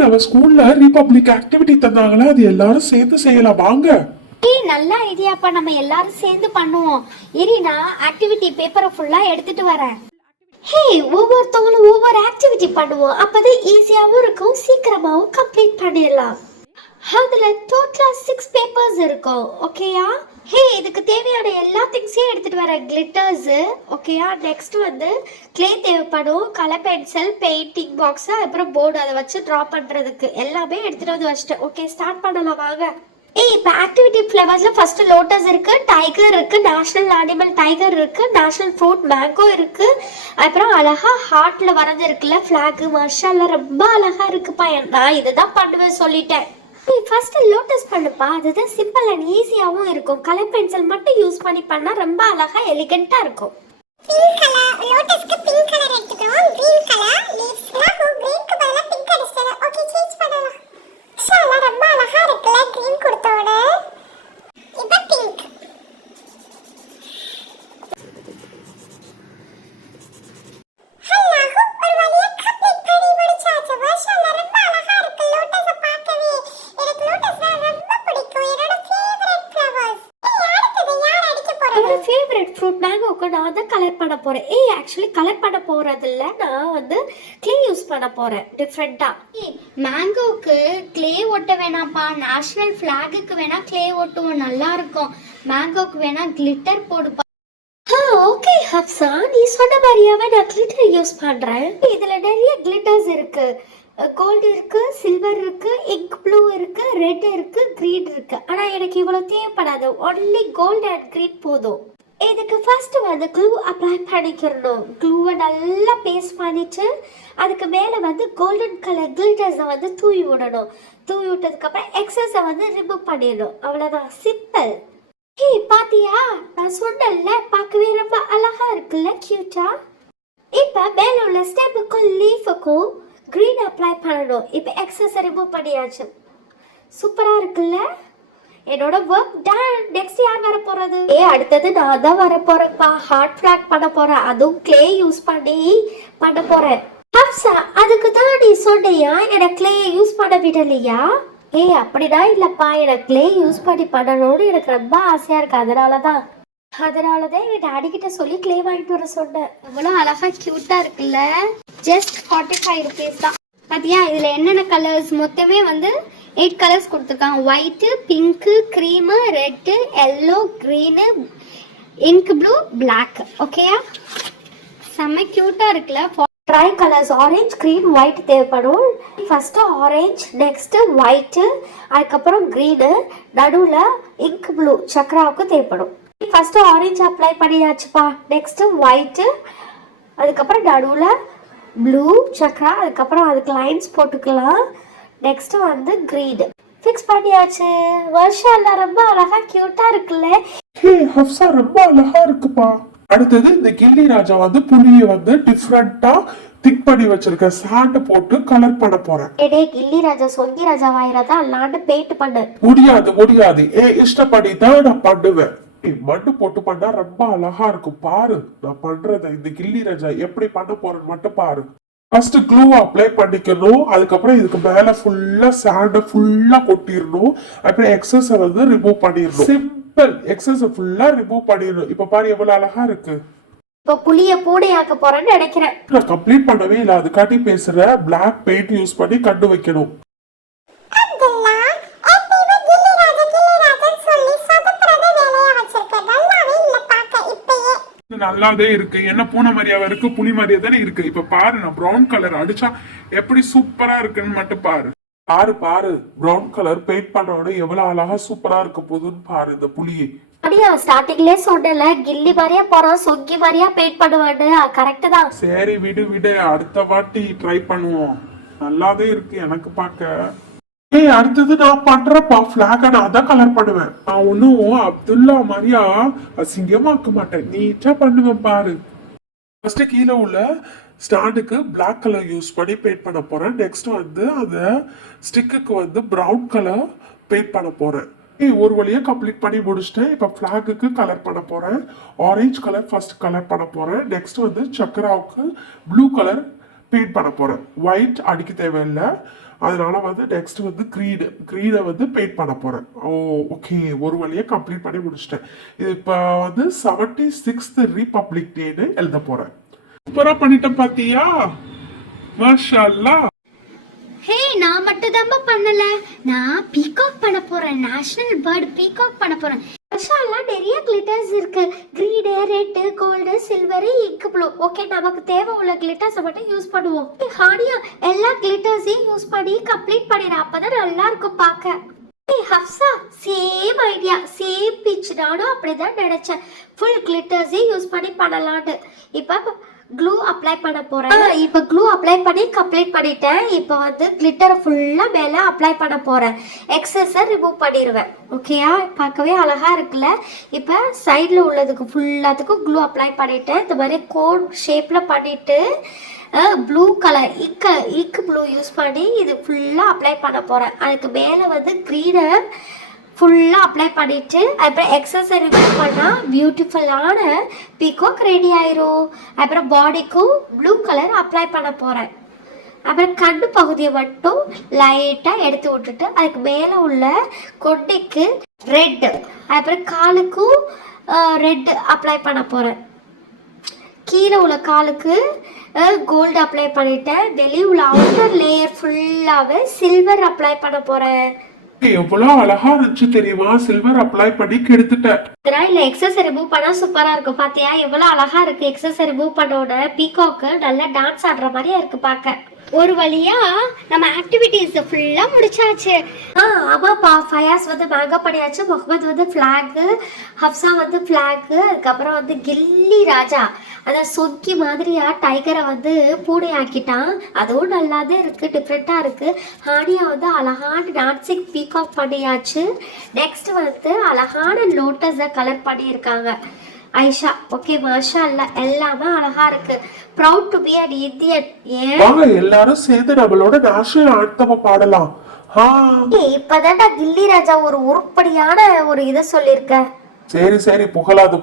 நம்ம ஸ்கூல்ல republic activity தந்தாங்களா, அது எல்லாரும் சேர்ந்து செய்யலாம் வாங்க. நல்ல ஐடியாப்பா, நம்ம எல்லாரும் சேர்ந்து பண்ணுவோம். இரி, நான் ஆக்டிவிட்டி பேப்பரை ஃபுல்லா எடுத்துட்டு வரேன். ஹே, ஒவ்வொருத்தவங்களும் ஒவ்வொரு ஆக்டிவிட்டி பண்ணுவோம். அப்பதான் ஈஸியாவும் இருக்கும், சீக்கிரமாவும் கம்ப்ளீட் பண்ணிடலாம். அதுல டோட்டலா 6 பேப்பர்ஸ் இருக்கும். ஓகேயா? ஹே, இதுக்கு தேவையான எல்லா திங்ஸையும் எடுத்துட்டு வர. கிளிட்டர்ஸ், ஓகேயா? நெக்ஸ்ட் வந்து கிளே தேவைப்படும், கலர் பென்சில், பெயிண்டிங் பாக்ஸ், அப்புறம் போர்டு, அதை வச்சு ட்ரா பண்றதுக்கு எல்லாமே எடுத்துட்டு வந்து வச்சிட்டேன். ஓகே, ஸ்டார்ட் பண்ணலாம் வாங்க. இப்போ ஆக்டிவிட்டி ஃப்ளவர்ஸ்ல ஃபர்ஸ்ட் லோட்டஸ் இருக்கு, டைகர் இருக்கு, நேஷனல் அனிமல் டைகர் இருக்கு, நேஷனல் ஃப்ரூட் மேங்கோ இருக்கு, அப்புறம் அழகா ஹார்ட்ல வரது இருக்குல்ல ஃபிளாக், மாஷால்லா ரொம்ப அழகா இருக்குப்பா. நான் இதுதான் பண்ணுவேன் சொல்லிட்டேன். நீ ஃபர்ஸ்ட் லோட்டஸ் பண்ணுப்பா, அதுதான் சிம்பிள் அண்ட் ஈஸியாகவும் இருக்கும். கலர் பென்சில் மட்டும் யூஸ் பண்ணி பண்ணா ரொம்ப அழகா எலிகண்டா இருக்கும். பிங்க் கலர் லோட்டஸ்க்கு பிங்க் கலர் எடுத்துக்கிறோம். கிரீன் கலர் லீவ்ஸ்லாம் கிரீனுக்கு பதிலா பிங்க் அடிச்சேன். ஓகே, சேஞ்ச் பண்ணலாம். ஷாலா ரொம்ப அழகா இருக்குல கிரீன் கொடுத்தோட. இப்போ பிங்க். ஹலோ, ஒரு வழியா கம்ப்ளீட் பண்ணி முடிச்சாச்சு. ஷாலா ரொம்ப அழகா இருக்கு லோட்டஸை பார்க்கவே. எனக்கு லோட்டஸ்னா ரொம்ப பிடிக்கும், என்னோட ஃபேவரட் ஃப்ளவர்ஸ். அடுத்தது யார் அடிக்க போறாங்க? என்னோட ஃபேவரட் ஃப்ரூட் மேங்கோக்கு நான் தான் கலர் பண்ண போறேன். ஆக்சுவலி கலர் பண்ண போறது இல்ல, நான் வந்து க்ளே யூஸ் பண்ண போறேன் டிஃப்ரெண்டா. மேங்கோக்கு க்ளே ஒட்ட வேணாம்ப்பா, நேஷனல் ஃபிளாகுக்கு வேணா க்ளே ஒட்டுவோம், நல்லா இருக்கும். மேங்கோக்கு வேணா கிளிட்டர் போடுப்பா. ஓகே ஹப்சா, நீ சொன்ன மாதிரியாவே நான் கிளிட்டர் யூஸ் பண்றேன். இதுல நிறைய கிளிட்டர்ஸ் இருக்கு. கோல்டு இருக்கு, சில்வர் இருக்கு, இங்க் ப்ளூ இருக்கு, ரெட் இருக்கு, கிரீன் இருக்கு. ஆனா எனக்கு இவ்வளவு தேவைப்படாது, ஒன்லி கோல்டு அண்ட் கிரீன் போதும். இதுக்கு ஃபர்ஸ்ட் வந்து க்ளூ அப்ளை பண்ணிக்கிறணும். க்ளூவை நல்லா பேஸ்ட் பண்ணிட்டு அதுக்கு மேலே வந்து கோல்டன் கலர் கிளிட்டர்ஸை வந்து தூவி விடணும். தூவி விட்டதுக்கு அப்புறம் எக்ஸஸை வந்து ரிமூவ் பண்ணிடணும். அவ்வளோதான், சிம்பிள். பாத்தியா, நான் சொன்னேன்ல, பார்க்கவே ரொம்ப அழகா இருக்குல்ல, கியூட்டா. இப்போ மேலே உள்ள ஸ்டெப்புக்கும் லீஃபுக்கும் கிரீன் அப்ளை பண்ணணும். இப்போ எக்ஸஸை ரிமூவ் பண்ணியாச்சு. சூப்பரா இருக்குல்ல? என்னோட ஒர்க் டன். நெக்ஸ்ட் யார் வர போறது? அடுத்தது நான் தான் வர போறேன்ப்பா. ஹார்ட் ஃபிளாக் பண்ண போறேன், அதுவும் க்ளே யூஸ் பண்ணி பண்ண போறேன். ஹப்சா, அதுக்கு தான் நீ சொன்னியா எனக்கு க்ளே யூஸ் பண்ண விடலையா? அப்படிதான் இல்லப்பா, எனக்கு க்ளே யூஸ் பண்ணி பண்ணணும்னு எனக்கு ரொம்ப ஆசையா இருக்கு. அதனாலதான் என் டாடி கிட்ட சொல்லி க்ளே வாங்கிட்டு வர சொன்னேன். அவ்வளோ அழகா கியூட்டா இருக்குல்ல? ஜஸ்ட் 45 rupees தான். பாத்தியா, இதுல என்னென்ன கலர்ஸ் மொத்தமே வந்து 8 கலர்ஸ் கொடுத்துருக்காங்க. White, pink, cream, red, yellow, green, ink blue, black. ஓகேயா? செம்ம கியூட்டா இருக்குல்ல? Tricolours orange, green, white தேவைப்படும். ஃபர்ஸ்ட் ஆரஞ்சு, நெக்ஸ்ட் ஒயிட்டு, அதுக்கப்புறம் க்ரீனு, நடுவில் இங்க் ப்ளூ சக்ராவுக்கு தேவைப்படும். ஃபர்ஸ்ட் ஆரஞ்சு அப்ளை பண்ணியாச்சுப்பா. நெக்ஸ்ட் ஒயிட்டு, அதுக்கப்புறம் நடுவில் ப்ளூ சக்ரா, அதுக்கப்புறம் அதுக்கு லைன்ஸ் போட்டுக்கலாம். நெக்ஸ்ட் வந்து கிரீன் ஃபிக்ஸ் பண்ணியாச்சு. வருஷம் ரொம்ப அழகா கியூட்டா இருக்குல்ல? ஹப்சா ரொம்ப அழகா இருக்குப்பா. அடுத்தது இந்த கில்லி ராஜா வந்து புளியை வந்து டிஃப்ரெண்டா திக் பண்ணி வச்சிருக்க சாண்ட் போட்டு கலர் பண்ண போறேன். கில்லி ராஜா சொங்கி ராஜா வாயிரதா அல்லாண்டு பெயிண்ட் பண்ணு. முடியாது. இஷ்டப்படி தான் நான் பண்ணுவேன். மண்ணு போட்டு பண்ணா ரொம்ப அழகா இருக்கும். பாரு நான் பண்றத, இந்த கில்லி ராஜா எப்படி பண்ண போறேன்னு மட்டும் பாரு. ஃபர்ஸ்ட் க்ளூ அப்ளை பண்ணிக்கணும். அதுக்கப்புறம் இதுக்கு மேல ஃபுல்லா சாண்ட ஃபுல்லா கொட்டிடணும். அப்புறம் எக்ஸஸ் வந்து ரிமூவ் பண்ணிடணும். சிம்பிள். எக்ஸஸ் ஃபுல்லா ரிமூவ் பண்ணிடணும். இப்ப பாரு எவ்வளவு அழகா இருக்கு. இப்ப புளிய பூடையாக்க போறேன்னு நினைக்கிறேன். நான் கம்ப்ளீட் பண்ணவே இல்லை, அதுக்காட்டி பேசுற. பிளாக் பெயிண்ட் யூஸ் பண்ணி கண்டு வைக்கணும். நல்லாவே இருக்கு. என்ன பூனை மாதிரியாவா இருக்கு, புலி மாதிரியா தானே இருக்கு. இப்ப பாரு, நான் பிரவுன் கலர் அடிச்சா எப்படி சூப்பரா இருக்குன்னு மட்டும் பாரு. பாரு பிரவுன் கலர் பெயிண்ட் பண்ணோட எவ்வளவு அழகா சூப்பரா இருக்க போதுன்னு பாரு இந்த புலியை. அப்படியா, ஸ்டார்டிங்லயே சொன்னல கில்லி மாதிரியா போறோம், சொங்கி மாதிரியா பெயிண்ட் பண்ணுவான்னு. கரெக்ட் தான். சரி விடு, அடுத்த வாட்டி ட்ரை பண்ணுவோம். நல்லாவே இருக்கு எனக்கு பார்க்க. அடுத்தது நான் பண்றப்பா பிளாக நான் தான் கலர் பண்ணுவேன். நான் ஒன்னும் அப்துல்லா மாதிரியா அசிங்கமாக்க மாட்டேன், நீட்டா பண்ணுவேன் பாரு. ஃபர்ஸ்ட் கீழே உள்ள ஸ்டாண்டுக்கு பிளாக் கலர் யூஸ் பண்ணி பெயிண்ட் பண்ண போறேன். நெக்ஸ்ட் வந்து அந்த ஸ்டிக்குக்கு வந்து பிரவுன் கலர் பெயிண்ட் பண்ண போறேன். ஒரு வழியா கம்ப்ளீட் பண்ணி முடிச்சிட்டேன். இப்ப பிளாகுக்கு கலர் பண்ண போறேன். ஆரஞ்சு கலர் ஃபர்ஸ்ட் கலர் பண்ண போறேன். நெக்ஸ்ட் வந்து சக்கராவுக்கு ப்ளூ கலர் பெயிண்ட் பண்ண போறேன். ஒயிட் அடிக்க தேவையில்லை. அதனால வந்து நெக்ஸ்ட் வந்து க்ரீடை வந்து பெயிண்ட் பண்ண போறேன். ஓகே, ஒரு வழியா கம்ப்ளீட் பண்ணி முடிச்சிட்டேன். இது இப்போ வந்து 76th ரிபப்ளிக் டேன்னு எழுத போறேன். சூப்பரா பண்ணிட்டேன் பாத்தியா? மாஷா அல்லாஹ். ஹே, நான் மட்டும் தான் பண்ணல, நான் பீகாக் பண்ண போறேன். நேஷனல் பேர்ட் பீகாக் பண்ண போறேன். மாஷாஅல்லாஹ், நிறைய கிளிட்டர்ஸ் இருக்கு. Green, red, gold, silver, ink blue. Okay, நமக்கு தேவை உள்ள கிளிட்டர்ஸ் மட்டும் யூஸ் பண்ணுவோம். ஹானியா, எல்லா கிளிட்டர்ஸையும் யூஸ் பண்ணி கம்ப்ளீட் பண்ணிடு. அப்பதான் நல்லா இருக்கும் பார்க்க. Hafsa, same idea, same pitch. நானும் அப்படிதான் நினைச்சேன். ஃபுல் கிளிட்டர்ஸையும் யூஸ் பண்ணி பண்ணலான்னு. இப்போ க்ளூ அப்ளை பண்ண போறேன். இப்போ க்ளூ அப்ளை பண்ணி கம்ப்ளீட் பண்ணிட்டேன். இப்போ வந்து கிளிட்டரை ஃபுல்லா மேல அப்ளை பண்ண போறேன். எக்ஸஸை ரிமூவ் பண்ணிடுவேன். ஓகேயா? பார்க்கவே அழகா இருக்குல்ல? இப்போ சைடில் உள்ளதுக்கு ஃபுல்லாத்துக்கும் க்ளூ அப்ளை பண்ணிட்டேன். இந்த மாதிரி கோன் ஷேப்ல பண்ணிட்டு blue colour ink blue use பண்ணி இது ஃபுல்லா அப்ளை பண்ண போறேன். அதுக்கு மேலே வந்து க்ரீனை ஃபுல்லாக அப்ளை பண்ணிவிட்டு அப்புறம் எக்ஸஸை ரிமூவ் பண்ணால் பியூட்டிஃபுல்லான பீகாக் ரெடி ஆயிரும். அப்புறம் பாடிக்கும் ப்ளூ கலர் அப்ளை பண்ண போகிறேன். அப்புறம் கண்ணு பகுதியை மட்டும் லைட்டாக எடுத்து விட்டுட்டு அதுக்கு மேலே உள்ள கொண்டைக்கு ரெட்டு, அப்புறம் காலுக்கும் ரெட்டு அப்ளை பண்ண போகிறேன். கீழே உள்ள காலுக்கு கோல்டு அப்ளை பண்ணிட்டேன். வெளியே உள்ள அவுட்டர் லேயர் ஃபுல்லாகவே சில்வர் அப்ளை பண்ண போகிறேன். எவ்வளவு அழகா இருந்துச்சு தெரியுமா? சில்வர் அப்ளை பண்ணி கெடுத்துட்டேன். இல்ல எக்ஸஸ் ரிமூவ் பண்ணா சூப்பரா இருக்கும். பாத்தியா எவ்வளவு அழகா இருக்கு? எக்ஸஸ் ரிமூவ் பண்ணோட பீகாக்கு நல்லா டான்ஸ் ஆடுற மாதிரியா இருக்கு பார்க்க. ஒரு வழியா நம்ம ஆக்டிவிட்டிஸ் ஃபுல்லா முடிச்சாச்சு. ஆமாப்பா, ஃபயாஸ் வந்து மேங்கோ பண்ணியாச்சு, முகமது வந்து ஃபிளாக், ஹப்சா வந்து ஃபிளாக், அதுக்கப்புறம் வந்து கில்லி ராஜா அந்த சொக்கி மாதிரியா டைகரை வந்து பூனை ஆக்கிட்டான். அதுவும் நல்லாதான் இருக்கு, டிஃப்ரெண்டா இருக்கு. ஹானியா வந்து அழகான டான்சிங் பீகாக் பண்ணியாச்சு. நெக்ஸ்ட் வந்து அழகான லோட்டஸை கலர் பண்ணியிருக்காங்க ஐஷா. ஓகே, மாஷா அல்லா, எல்லாமே அழகா இருக்கு. Proud to be an Indian. வாங்க எல்லாரும் சேர்ந்து நம்மளோட நேஷனல் ஆந்தம் பாடலாம். இப்பதான் நான் கில்லி ராஜா ஒரு உருப்படியான ஒரு இதை சொல்லியிருக்கேன். சரி புகழாத